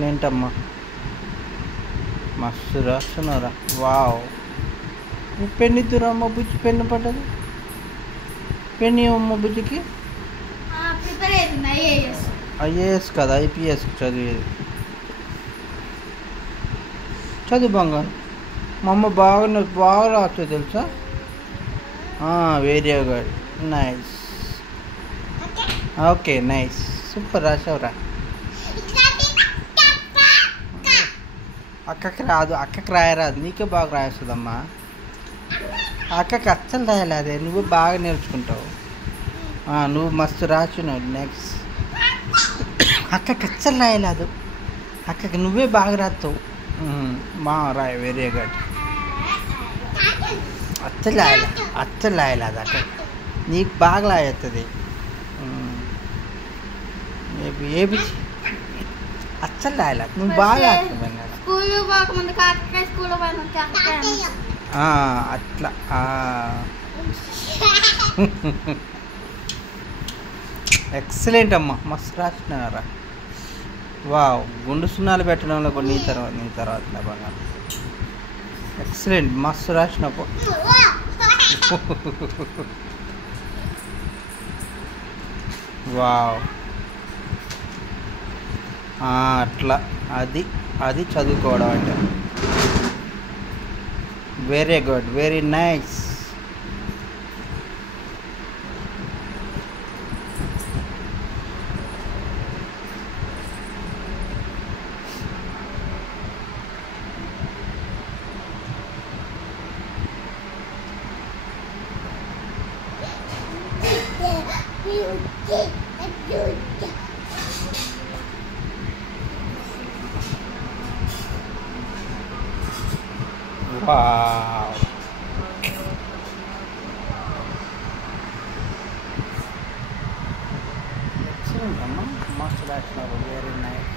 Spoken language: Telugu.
ఎక్సలెంట్ అమ్మా, మస్తు రాస్తున్నారా. వావ్, పెన్ ఇద్దురా అమ్మ బుజ్జి, పెన్ను పడ్డది. పెన్ ఇవ్వమ్మ బుజ్జికి. ఐఏఎస్ కదా, ఐపీఎస్ చదివేది. చదువు బంగారు. మా అమ్మ బాగా రాస్తుంది తెలుసా. Very good, nice. Okay, nice, super రాసావురా. అక్కకి రాదు, అక్కకి రాయరాదు, నీకే బాగా రాస్తుందమ్మా. అక్కకి అస్సలు రాయలేదే, నువ్వు బాగా నేర్చుకుంటావు. నువ్వు మస్తు రాసినావు. నెక్స్ట్ అక్కకి అస్సలు రాయలేదు, అక్కకి నువ్వే బాగా రాస్తావు. రాయ, వెరీ గుడ్. అస్సలు రాయలేదు అక్క, నీకు బాగా రాయవుతుంది. ఏబి అస్సలు రాయలేదు, నువ్వు బాగా రాస్తావు. అట్లా ఎక్సలెంట్ అమ్మా, మస్తు రాసినారా. వావ్, గుండు సున్నాలు పెట్టడంలో కూడా నీ తర్వాత బాగా ఎక్సలెంట్, మస్తు రాసినప్పు. వావ్, అట్లా అది చదువుకోవడం అంటే. Very good, very nice. Wow. Excellent, Mama. Must have very nice.